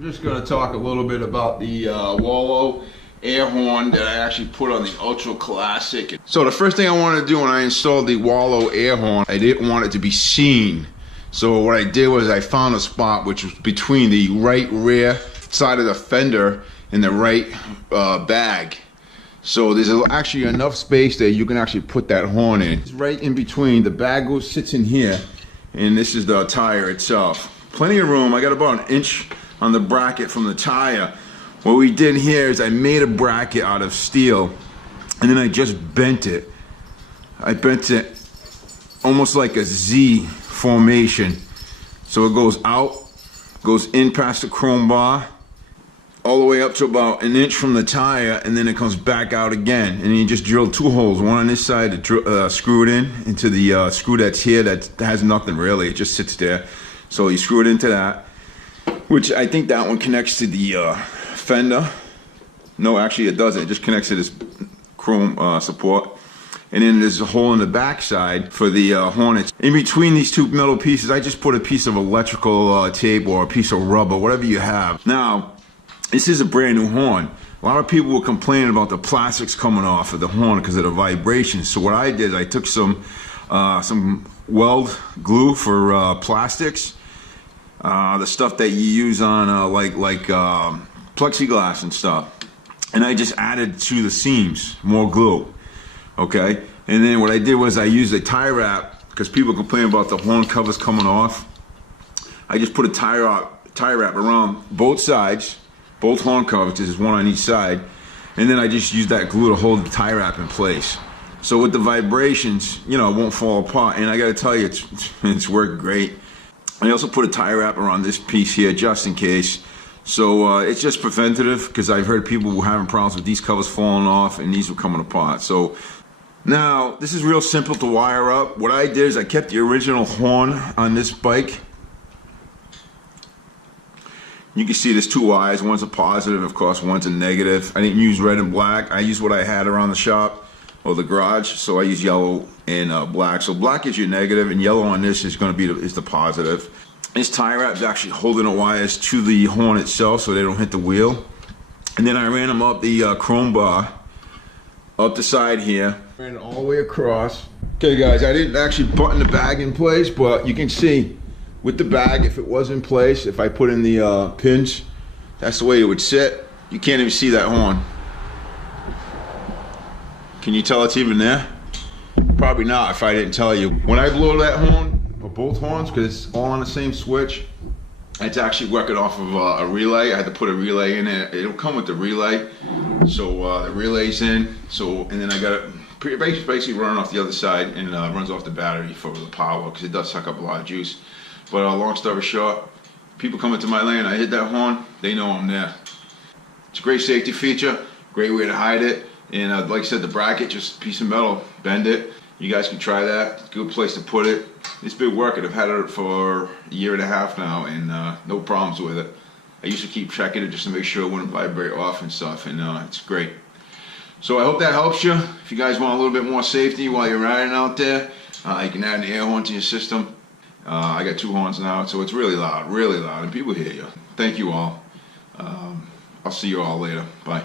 I'm just going to talk a little bit about the Wolo air horn that I actually put on the Ultra Classic. So the first thing I wanted to do when I installed the Wolo air horn, I didn't want it to be seen. So what I did was I found a spot which was between the right rear side of the fender and the right bag. So there's actually enough space there you can actually put that horn in. It's right in between. The bag sits in here, and this is the tire itself. Plenty of room. I got about 1 inch on the bracket from the tire. What we did here is I made a bracket out of steel, and then I just bent it. I bent it almost like a Z formation. So it goes out, goes in past the chrome bar, all the way up to about 1 inch from the tire, and then it comes back out again. And then you just drill 2 holes, one on this side to screw it in into the screw that's here that has nothing really, it just sits there. So you screw it into that, which I think that one connects to the fender. No, actually it doesn't. It just connects to this chrome support. And then there's a hole in the back side for the hornets. In between these 2 metal pieces, I just put a piece of electrical tape or a piece of rubber, whatever you have. Now, this is a brand new horn. A lot of people were complaining about the plastics coming off of the horn because of the vibrations. So what I did is I took some weld glue for plastics. The stuff that you use on like plexiglass and stuff, and I just added to the seams more glue. Okay, and then what I did was I used a tie wrap because people complain about the horn covers coming off. I just put a tie wrap around both sides, both horn covers. There's one on each side, and then I just used that glue to hold the tie wrap in place. So with the vibrations, you know, it won't fall apart. And I got to tell you, it's worked great. I also put a tie wrap around this piece here just in case. So it's just preventative because I've heard people were having problems with these covers falling off and these were coming apart. So now this is real simple to wire up. What I did is I kept the original horn on this bike. You can see there's 2 wires. One's a positive, of course, one's a negative. I didn't use red and black. I used what I had around the shop or the garage. So I use yellow and black. So black is your negative and yellow on this is going to be the positive. This tie wrap is actually holding the wires to the horn itself so they don't hit the wheel. And then I ran them up the chrome bar, up the side here. Ran it all the way across. Okay guys, I didn't actually button the bag in place, but you can see with the bag, if it was in place, if I put in the pins, that's the way it would sit. You can't even see that horn. Can you tell it's even there? Probably not if I didn't tell you. When I blow that horn, or both horns, because it's all on the same switch, it's actually working off of a relay. I had to put a relay in it. It'll come with the relay. So the relay's in. So, and then I got it basically running off the other side and runs off the battery for the power because it does suck up a lot of juice. But long story short, people come into my lane, I hit that horn, they know I'm there. It's a great safety feature, great way to hide it. And like I said, the bracket, just a piece of metal, bend it. You guys can try that. Good place to put it. It's been working. I've had it for 1.5 years now, and no problems with it. I used to keep checking it just to make sure it wouldn't vibrate off and stuff, and it's great. So I hope that helps you. If you guys want a little bit more safety while you're riding out there, you can add an air horn to your system. I got 2 horns now, so it's really loud, and people hear you. Thank you all. I'll see you all later. Bye.